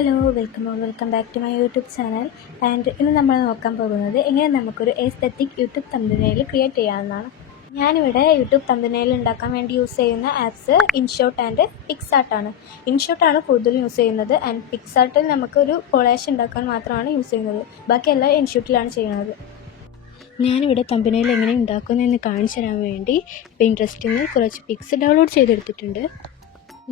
Hello welcome back to my YouTube channel. And ഇന്ന് നമ്മൾ നോക്കാൻ പോകുന്നത് എങ്ങനെ നമുക്കൊരു എസ്തെറ്റിക് യൂട്യൂബ് തംബ്നെയിൽ ക്രിയേറ്റ് ചെയ്യാമെന്നാണ്. ഞാനിവിടെ യൂട്യൂബ് തംബ്നെയിൽ ഉണ്ടാക്കാൻ വേണ്ടി യൂസ് ചെയ്യുന്ന ആപ്സ് ഇൻഷോട്ട് ആൻഡ് പിക്സാർട്ടാണ്. ഇൻഷോട്ടാണ് കൂടുതലും യൂസ് ചെയ്യുന്നത്. ആൻഡ് പിക്സാർട്ടിൽ നമുക്കൊരു കൊളാഷ് ഉണ്ടാക്കാൻ മാത്രമാണ് യൂസ് ചെയ്യുന്നത്. ബാക്കിയെല്ലാം ഇൻഷോട്ടിലാണ് ചെയ്യുന്നത്. ഞാനിവിടെ തംബ്നെയിൽ എങ്ങനെ ഉണ്ടാക്കുന്നതെന്ന് കാണിച്ചു തരാൻ വേണ്ടി പിൻട്രസ്റ്റിൽ നിന്ന് കുറച്ച് പിക്സ് ഡൗൺലോഡ് ചെയ്തെടുത്തിട്ടുണ്ട്.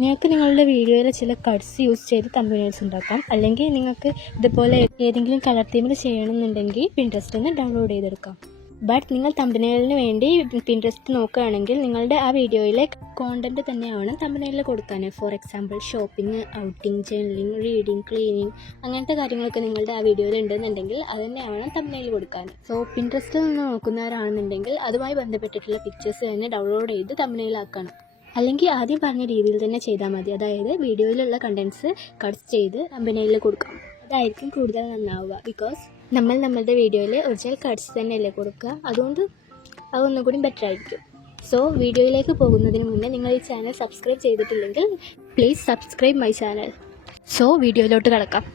നിങ്ങൾക്ക് നിങ്ങളുടെ വീഡിയോയിലെ ചില കട്ട്സ് യൂസ് ചെയ്ത് തംബ്നെയിൽസ് ഉണ്ടാക്കാം. അല്ലെങ്കിൽ നിങ്ങൾക്ക് ഇതുപോലെ ഏതെങ്കിലും കളർ തീമിൽ ചെയ്യണമെന്നുണ്ടെങ്കിൽ പിൻട്രസ്റ്റിൽ നിന്ന് ഡൗൺലോഡ് ചെയ്തെടുക്കാം. ബട്ട് നിങ്ങൾ തംബ്നെയിലിന് വേണ്ടി പിൻട്രസ്റ്റ് നോക്കുകയാണെങ്കിൽ നിങ്ങളുടെ ആ വീഡിയോയിലെ കോണ്ടൻറ്റ് തന്നെയാണ് തംബ്നെയിലിൽ കൊടുക്കാൻ. For example shopping, outing, journaling, reading, cleaning അങ്ങനത്തെ കാര്യങ്ങളൊക്കെ നിങ്ങളുടെ ആ വീഡിയോയിൽ ഉണ്ടെന്നുണ്ടെങ്കിൽ അത് തന്നെയാണ് തംബ്നെയിൽ കൊടുക്കാൻ. സോ പിൻട്രസ്റ്റിൽ നിന്ന് നോക്കുന്നവരാണെന്നുണ്ടെങ്കിൽ അതുമായി ബന്ധപ്പെട്ടിട്ടുള്ള പിക്ചേഴ്സ് തന്നെ ഡൗൺലോഡ് ചെയ്ത് തംബ്നെയിലാക്കണം. അല്ലെങ്കിൽ ആദ്യം പറഞ്ഞ രീതിയിൽ തന്നെ ചെയ്താൽ മതി. അതായത് വീഡിയോയിലുള്ള കണ്ടൻസ് കട്ട്സ് ചെയ്ത് തംബ്നെയിലിൽ കൊടുക്കാം. അതായിരിക്കും കൂടുതൽ നന്നാവുക. ബിക്കോസ് നമ്മളുടെ വീഡിയോയിൽ ഒറിജിനൽ കട്ട്സ് തന്നെയല്ലേ കൊടുക്കുക. അതുകൊണ്ട് അതൊന്നും കൂടി ബെറ്റർ ആയിരിക്കും. സോ വീഡിയോയിലേക്ക് പോകുന്നതിന് മുന്നേ നിങ്ങൾ ഈ ചാനൽ സബ്സ്ക്രൈബ് ചെയ്തിട്ടില്ലെങ്കിൽ please subscribe my channel. So വീഡിയോയിലോട്ട് കിടക്കാം.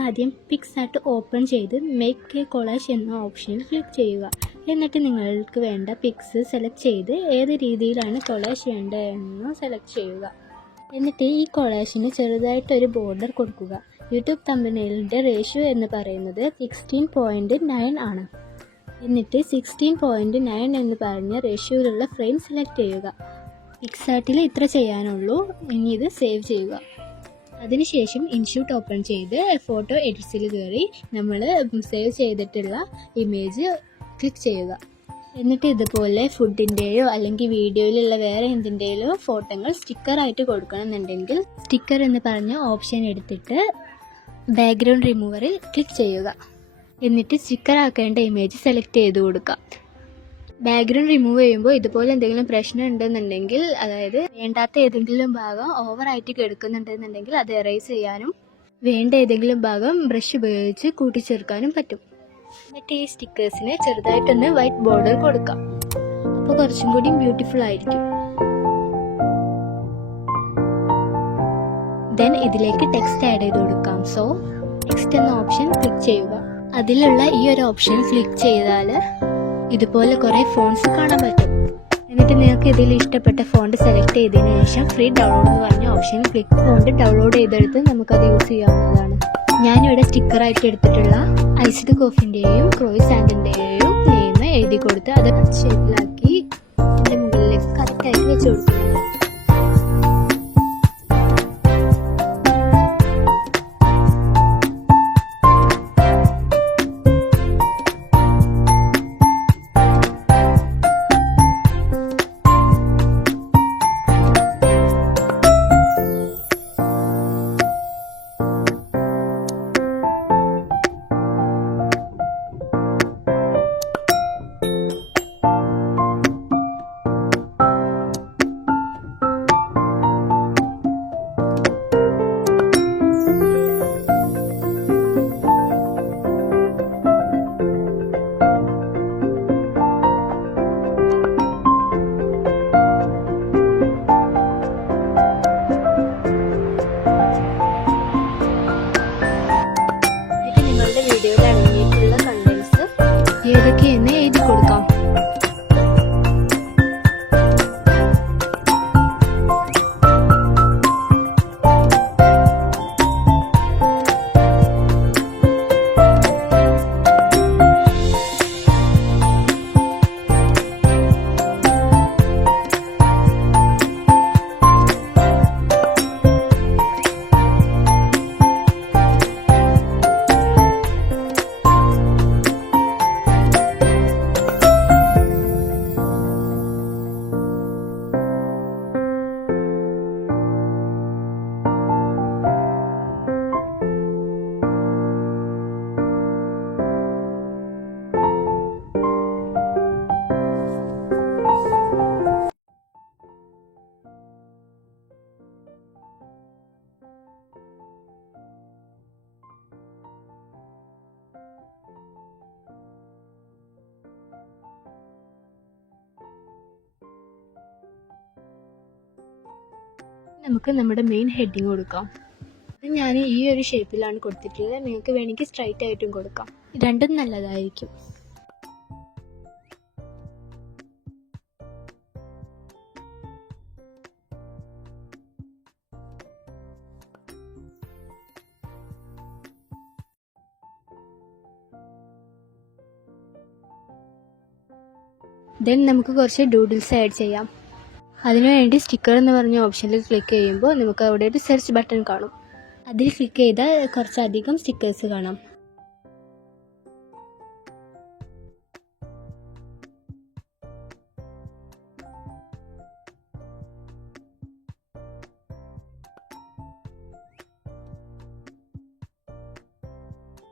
ആദ്യം പിക്സാർട്ട് ഓപ്പൺ ചെയ്ത് മേക്ക് എ കൊളാഷ് എന്ന ഓപ്ഷനിൽ ക്ലിക്ക് ചെയ്യുക. എന്നിട്ട് നിങ്ങൾക്ക് വേണ്ട പിക്സ് സെലക്ട് ചെയ്ത് ഏത് രീതിയിലാണ് കൊളാഷ് ചെയ്യേണ്ടതെന്ന് സെലക്ട് ചെയ്യുക. എന്നിട്ട് ഈ കൊളാഷിന് ചെറുതായിട്ടൊരു ബോർഡർ കൊടുക്കുക. യൂട്യൂബ് തംബ്നെയിലിൻ്റെ റേഷ്യോ എന്ന് പറയുന്നത് 16:9 ആണ്. എന്നിട്ട് 16:9 എന്ന് പറഞ്ഞ റേഷ്യോയിലുള്ള ഫ്രെയിം സെലക്ട് ചെയ്യുക. പിക്സാർട്ടിൽ ഇത്ര ചെയ്യാനുള്ളൂ. ഇനി ഇത് സേവ് ചെയ്യുക. അതിനുശേഷം ഇൻഷൂട്ട് ഓപ്പൺ ചെയ്ത് ഫോട്ടോ എഡിറ്റ്സിൽ കയറി നമ്മൾ സേവ് ചെയ്തിട്ടുള്ള ഇമേജ് ക്ലിക്ക് ചെയ്യുക. എന്നിട്ട് ഇതുപോലെ ഫുഡിൻ്റെയോ അല്ലെങ്കിൽ വീഡിയോയിലുള്ള വേറെ എന്തിൻ്റെയോ ഫോട്ടോകൾ സ്റ്റിക്കറായിട്ട് കൊടുക്കണമെന്നുണ്ടെങ്കിൽ സ്റ്റിക്കർ എന്ന് പറഞ്ഞ ഓപ്ഷൻ എടുത്തിട്ട് ബാക്ക്ഗ്രൗണ്ട് റിമൂവറിൽ ക്ലിക്ക് ചെയ്യുക. എന്നിട്ട് സ്റ്റിക്കർ ആക്കേണ്ട ഇമേജ് സെലക്ട് ചെയ്ത് കൊടുക്കുക. ബാക്ക്ഗ്രൗണ്ട് റിമൂവ് ചെയ്യുമ്പോൾ ഇതുപോലെ എന്തെങ്കിലും പ്രശ്നം ഉണ്ടെന്നുണ്ടെങ്കിൽ, അതായത് വേണ്ടാത്ത ഏതെങ്കിലും ഭാഗം ഓവറായിട്ട് കിടക്കുന്നുണ്ടെന്നുണ്ടെങ്കിൽ അത് എറേസ് ചെയ്യാനും വേണ്ട ഏതെങ്കിലും ഭാഗം ബ്രഷ് ഉപയോഗിച്ച് കൂട്ടിച്ചേർക്കാനും പറ്റും. എന്നിട്ട് ഈ സ്റ്റിക്കേഴ്സിന് ചെറുതായിട്ടൊന്ന് വൈറ്റ് ബോർഡർ കൊടുക്കാം. അപ്പോൾ കുറച്ചും കൂടി ബ്യൂട്ടിഫുൾ ആയിരിക്കും. ദെൻ ഇതിലേക്ക് ടെക്സ്റ്റ് ആഡ് ചെയ്ത് കൊടുക്കാം. സോ ടെക്സ്റ്റ് എന്ന ഓപ്ഷൻ ക്ലിക്ക് ചെയ്യുക. അതിലുള്ള ഈ ഒരു ഓപ്ഷൻ ക്ലിക്ക് ചെയ്താൽ ഇതുപോലെ കുറേ ഫോണ്ട്സ് കാണാൻ പറ്റും. എന്നിട്ട് നിങ്ങൾക്ക് ഇതിൽ ഇഷ്ടപ്പെട്ട ഫോണ്ട് സെലക്ട് ചെയ്തതിന് ശേഷം ഫ്രീ ഡൗൺലോഡ് എന്ന് പറഞ്ഞ ഓപ്ഷൻ ക്ലിക്ക് ഫോണ്ട് ഡൗൺലോഡ് ചെയ്തെടുത്ത് നമുക്കത് യൂസ് ചെയ്യാവുന്നതാണ്. ഞാനിവിടെ സ്റ്റിക്കറായിട്ട് എടുത്തിട്ടുള്ള ഐസ്ഡ് കോഫിൻ്റെയും ക്രോയിസാൻഡിൻ്റെയും നെയിം എഴുതി കൊടുത്ത് അത് ഷേപ്പിലാക്കി എൻ്റെ മുകളിലേക്ക് കറക്റ്റായിട്ട് വെച്ച് കൊടുക്കുന്നു. വീഡിയോയിൽ അടങ്ങിയിട്ടുള്ള കണ്ടൻസ് ഏതൊക്കെയെന്ന് എഴുതി കൊടുക്കാം. നമുക്ക് നമ്മുടെ മെയിൻ ഹെഡിങ് കൊടുക്കാം. ഞാൻ ഈ ഒരു ഷേപ്പിലാണ് കൊടുത്തിട്ടുള്ളത്. നിങ്ങൾക്ക് വേണമെങ്കിൽ സ്ട്രൈറ്റ് ആയിട്ടും കൊടുക്കാം, രണ്ടും നല്ലതായിരിക്കും. ദെൻ നമുക്ക് കുറച്ച് ഡൂഡിൽസ് ആഡ് ചെയ്യാം. അതിനുവേണ്ടി സ്റ്റിക്കർ എന്ന് പറഞ്ഞ ഓപ്ഷനിൽ ക്ലിക്ക് ചെയ്യുമ്പോൾ നമുക്ക് അവിടെ ഒരു സെർച്ച് ബട്ടൺ കാണും. അതിൽ ക്ലിക്ക് ചെയ്താൽ കുറച്ചധികം സ്റ്റിക്കേഴ്സ് കാണാം.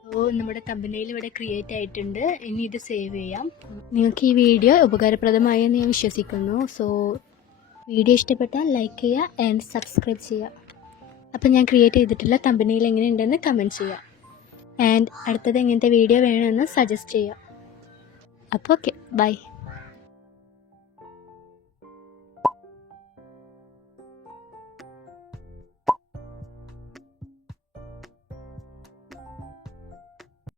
അപ്പോൾ നമ്മുടെ തമ്പനെയിൽ ഇവിടെ ക്രിയേറ്റ് ആയിട്ടുണ്ട്. ഇനി ഇത് സേവ് ചെയ്യാം. നിങ്ങൾക്ക് ഈ വീഡിയോ ഉപകാരപ്രദമായി എന്ന് ഞാൻ വിശ്വസിക്കുന്നു. സോ വീഡിയോ ഇഷ്ടപ്പെട്ടാൽ ലൈക്ക് ചെയ്യുക ആൻഡ് സബ്സ്ക്രൈബ് ചെയ്യുക. അപ്പോൾ ഞാൻ ക്രിയേറ്റ് ചെയ്തിട്ടുള്ള തമ്പനെയിൽ എങ്ങനെയുണ്ടെന്ന് കമൻറ്റ് ചെയ്യുക. ആൻഡ് അടുത്തത് എങ്ങനത്തെ വീഡിയോ വേണമെന്ന് സജസ്റ്റ് ചെയ്യുക. അപ്പോൾ ഓക്കെ, ബൈ.